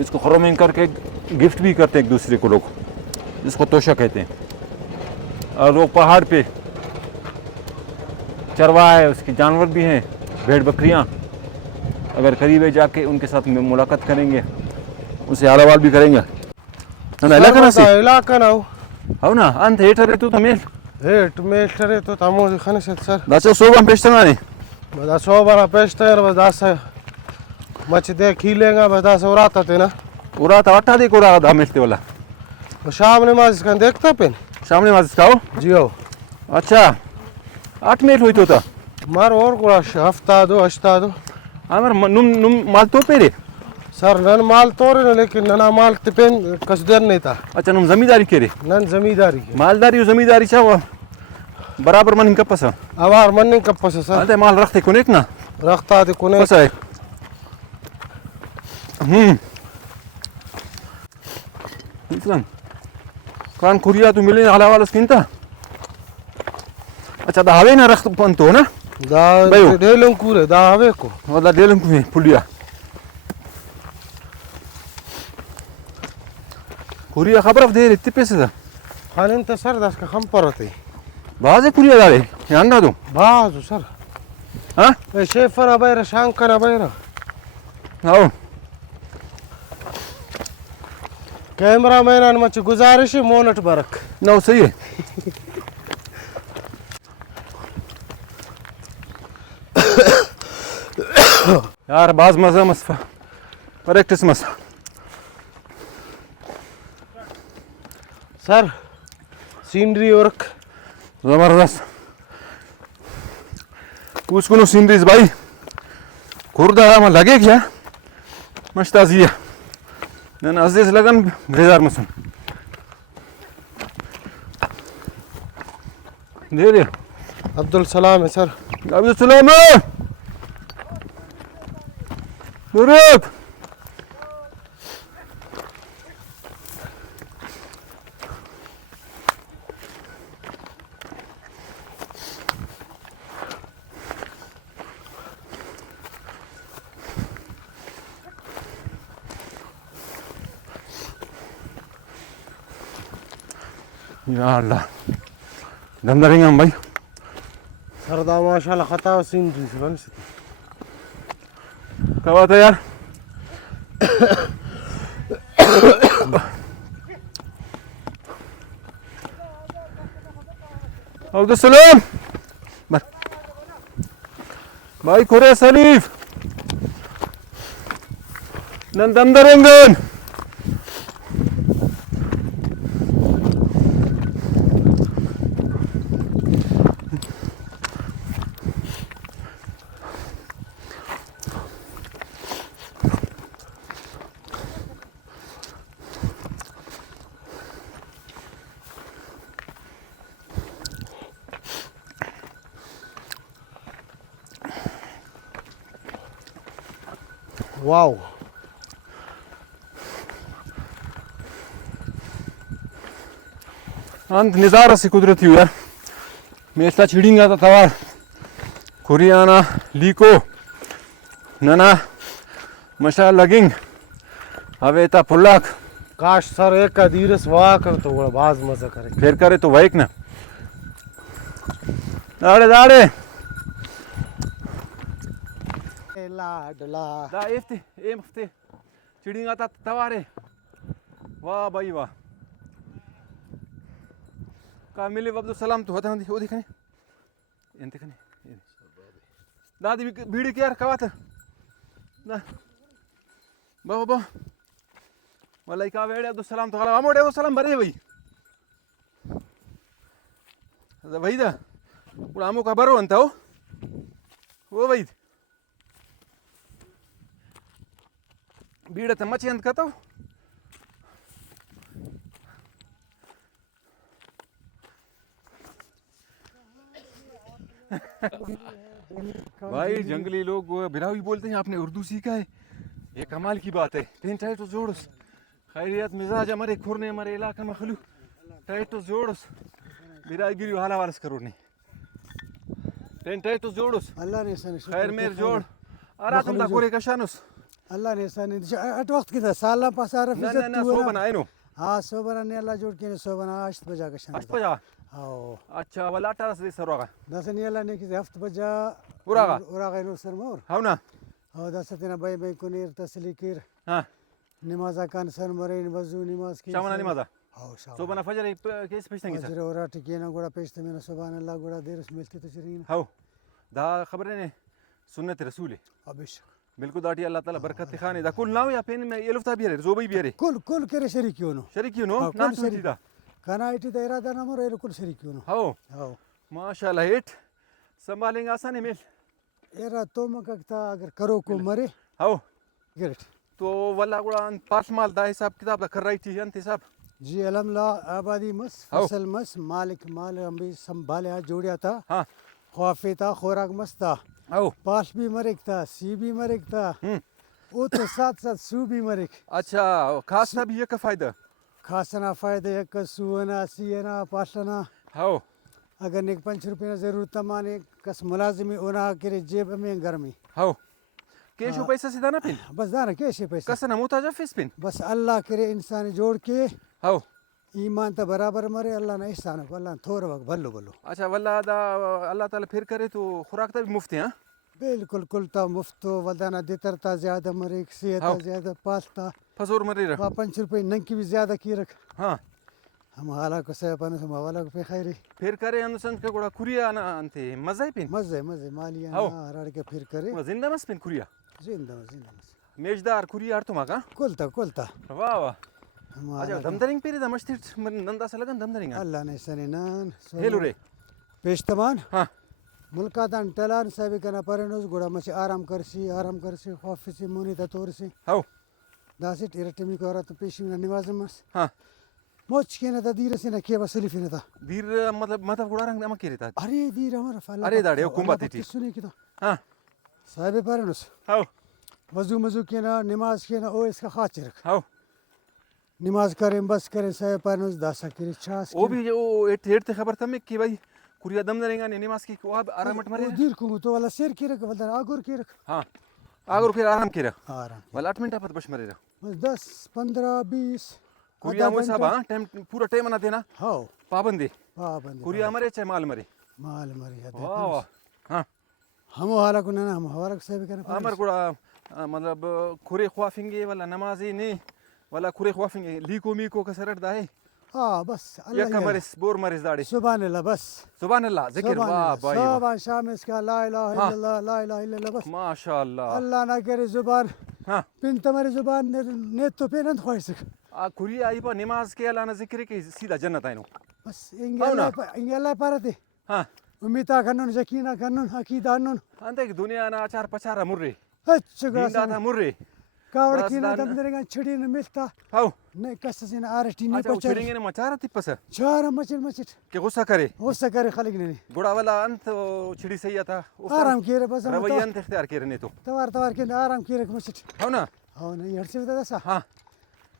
इसको खरोमिंग करके गिफ्ट भी करते हैं एक दूसरे को लोग, जिसको तोशा कहते हैं। और लोग पहाड़ पे चरवाहा है, उसके जानवर भी हैं, भेड़ बकरियां। अगर करीब है जाके उनके साथ मुलाकात करेंगे, उनसे हालवाल भी करेंगे। इलाका ना అవునా అంత ఏటరే తు తమేల్ हेट मेल्टरे तो तमो दिखाने से सर దాచో సోబం పెష్టనాని बदा सो बड़ा पेस्ट है बदा से मच दे खीलेगा बदा से उड़ाता थे ना उरा ता वटा दे कोरा दा मेलते वाला वो शाम ने माज kan देखता पेन सामने माज खाओ जियो अच्छा 8 मिनट हुई तो था मार और कोड़ा हफ्ता दो हफ्ता दो आमर नुम नुम माल तो पेरे सर नन माल तोरे ना लेकिन नना माल ते पेन कस देर नहीं था अच्छा नुम जमींदारी केरे नन जमींदारी के मालदारी जमींदारी छा बराबर मन इनका पसा आवार मन नहीं कप से सर अरे माल रखते कोनेक ना रखता दे कोने पसा है इस्लाम कान कुरिया तू मिले हाला वाला स्किनता अच्छा दावे ना रख पंतो ना दा बायो। डेलंग कूरे दा हवे को वाला डेलन को पुलिया कुरिया खबर दे इतने पैसे था खाने तो सर दस का खम परते बाजे कुरिया डाले ध्यान ना दो बाजू सर हाँ ए शेफर अबैरा शांकर अबैरा आओ कैमरा मैन मच गुजारिश है मोनट बरक ना सही है यार बाज मजा मसफा प्रैक्टिस मसा सर सीनरी वर्क जबरदस्त कुछ को सीनरीज भाई खुर्दा में लगे क्या मस्त आजिया ना अजीज लगन बेजार मसन दे दे अब्दुल सलाम है सर अब्दुल सलाम दुरुद या अल्लाह दम धरेंगे हम भाई सरदा माशाल्लाह खता सीनरी से बन सकती क्या बात है यार अब्दुल सलाम भाई खोरे सलीफ दम धरेंगे वाओ अंत निज़ारा सी कुदरती यार मेस्ता चिड़िंगा था तवार कुरियाना लीको नना मशा लगिंग हवेता पुल्लाक काश सर एक का धीरस वाह कर तो बड़ा बाज मजा करे फिर करे तो वाइक ना दाड़े दाड़े लाडला दा एफ्ते एम हफ्ते चिड़िंगा था तवारे वाह भाई वाह का मिले अब्दुल सलाम तो होता वो दिखने इंते कने दादी भीड़ के यार कवा था ना बाबा बा वाला का वेड़े अब्दुल सलाम तो हला मोड़े अब्दुल सलाम भरे भाई भाई दा पूरा आमो का बरो अंता वो भाई भीड़ तो मची अंत का तो भाई जंगली लोग बिरावी बोलते हैं आपने उर्दू सीखा है ये कमाल की बात है टेन टाइट तो जोड़स खैरियत मिजाज हमारे खुरने हमारे इलाका में खलू टाइट तो जोड़स बिरागिरी हाला वारस करो नहीं टेन टाइट तो जोड़स अल्लाह ने सन खैर मेर जोड़ आरा तुम दा कोरे कशानुस अल्लाह ने सानी अट वक्त की साला पासार ना ना ना सो बनाए नो हाँ सो बना ने अल्लाह जोड़ के सो बना अष्ट बजा का शान अष्ट बजा हाँ अच्छा वाला 18 से सरोगा दस ने अल्लाह ने कि हफ्त बजा उरागा उरागा नो सर मोर हाउ ना हाँ दस तेना बाई बाई कुनीर तसलीकिर हाँ नमाज़ कान सर मरे वजू नमाज की शामना निमाजा हाँ शाम सो बना फजर केस पेशेंगे सर अजर और टिके ना गुड़ा पेश मेरा सुभान अल्लाह गुड़ा देर मिलती तो चरीन हाउ दा खबर ने सुन्नत रसूल है अभिषेक बिल्कुल दाटी अल्लाह ताला बरकत खाने दा कुल नाव या पेन में ये लुफ्ता बियर जोबई बियर कुल कुल करे शरीक क्यों नो शरीक क्यों नो हाँ, ना कुल शरीक दा खाना इटी तो इरादा ना मरो ये कुल शरीक क्यों नो हाउ हाँ माशाल्लाह हिट संभालेंगे आसानी मिल एरा तो मकता अगर करो को मरे हाउ गिरट तो वल्ला गुड़ा पास माल दा हिसाब किताब दा कर रही थी अंत हिसाब जी अलमला आबादी मस हाउ। फसल मस मालिक माल हम भी संभाले हाथ जोड़िया था हाँ ख्वाफे था खोराक मस्त था हाउ पास भी मरेक था सी भी मरेक था वो तो साथ साथ सू भी मरेक अच्छा खास था भी ये का फायदा खासना फायदे एक सुवना सीना पासना हाउ अगर नेक 5 रुपये ना जरूरत माने कस मुलाजिमी ओना करे जेब में गर्मी हाउ केशो पैसा सीधा ना पिन बस दाना कैसे पैसा कसा ना मुताजा फिस पिन बस अल्लाह करे इंसान जोड़ के हाउ ईमान तो बराबर मरे अल्लाह ने ihsan को अल्लाह थोड़ा वक्त भलो भलो अच्छा वल्ला दा अल्लाह ताला फिर करे तो खुराक ता भी मुफ्त है हाँ बिल्कुल कुलता मुफ्तो वदाना देतरता ज्यादा मरे सेहत हाउ। ज्यादा पालता फजूर मरी रहा 5 रुपये नंकी भी ज्यादा की रख हाँ हम हाला को से अपन हम हवाला को पे खैरी फिर करे अनुसंस के गुड़ा कुरिया ना अंते मजा ही पिन मजे मजे मालिया हाउ। ना रड़ के फिर करे गुड़ा जिंदा मस पिन कुरिया जिंदा जिंदा मेजदार कुरिया अर्थ मागा कुलता वाह वाह हम अच्छा दमदरिंग पेरी दा मस्ती मन नंदा सा लगन दमदरिंग अल्लाह ने सने नान हेलो रे पेशतमान हाँ मुल्का दान टलान साबी कना परनोस गुड़ा मचे आराम करसी ऑफिस मुनी तोरसी हाउ दासिट इरटमी को औरत पेशी में निवाज मस हाँ मोच के ना दीर से ना के बसली फिर था धीर मतलब गुड़ा रंग नमक केरी ता अरे दीर हमारा फाला अरे दाड़े, हुकुम बात थी। सुने की तो हाँ साबे परनोस हाउ वजू मजू के ना नमाज के ना ओ इसका खातिर रख हाउ नमाज करें बस करें साबे परनोस दासा करे छास वो भी वो एट ते खबर था मैं कि भाई कुरिया दमदरिंगा ने निमास की को अब आरामट मरे दीर को तो वाला शेर के रख वदन आगुर के रख हाँ आगर फिर आराम केरा आराम वाला 8 मिनट पत बश मरे रहा बस 10 15 20 कुरिया वो सब हाँ टाइम पूरा टाइम ना देना हाँ पाबंदी पाबंदी कुरिया मरे चाहे माल मरे माल मरी है वाह वाह हाँ हम वाला को ना हम हवाला को सेव करना अमर गुड़ा मतलब खुरे ख्वाफिंगे वाला नमाजी नहीं वाला खुरे ख्वाफिंगे लीको मीको का सरट दाए हाँ बस या कमरिस बोर मरिस दाड़े सुभान अल्लाह बस सुभान अल्लाह जिक्र वाह भाई वाह। सुभान शाम इसका ला इलाहा इल्लल्लाह ला इलाहा इल्लल्लाह बस माशाअल्लाह अल्लाह ना करे जुबान हाँ पिन तुम्हारी जुबान ने तो पे न खोई सक आ कुरिया आई पर नमाज के अल्लाह ने जिक्र के सीधा जन्नत आइनो बस हाउ ना। इंगेला पारते हाँ उम्मीदा कन्नन यकीना कन्नन अकीदा कन्नन अंते दुनिया ना आचार पचारा मुर्रे अच्छा दींदा था मुर्रे कावड़ बस की ना दान- दम देगा छड़ी न मिलता हाउ नहीं कस से ना आरटी नहीं अच्छा पचर उछड़ेंगे ने मचारा तिप्पस चार मचल मचट के गुस्सा करे हो सकर खलिक ने गुड़ा वाला अंत छिड़ी सही था आराम किए बस रवैया अंत इख्तियार करे ने तो तवार तवार के आराम किए मचट हाउ ना हो नहीं हर से बता सा हाँ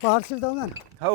पहाड़ से बताओ ना हाउ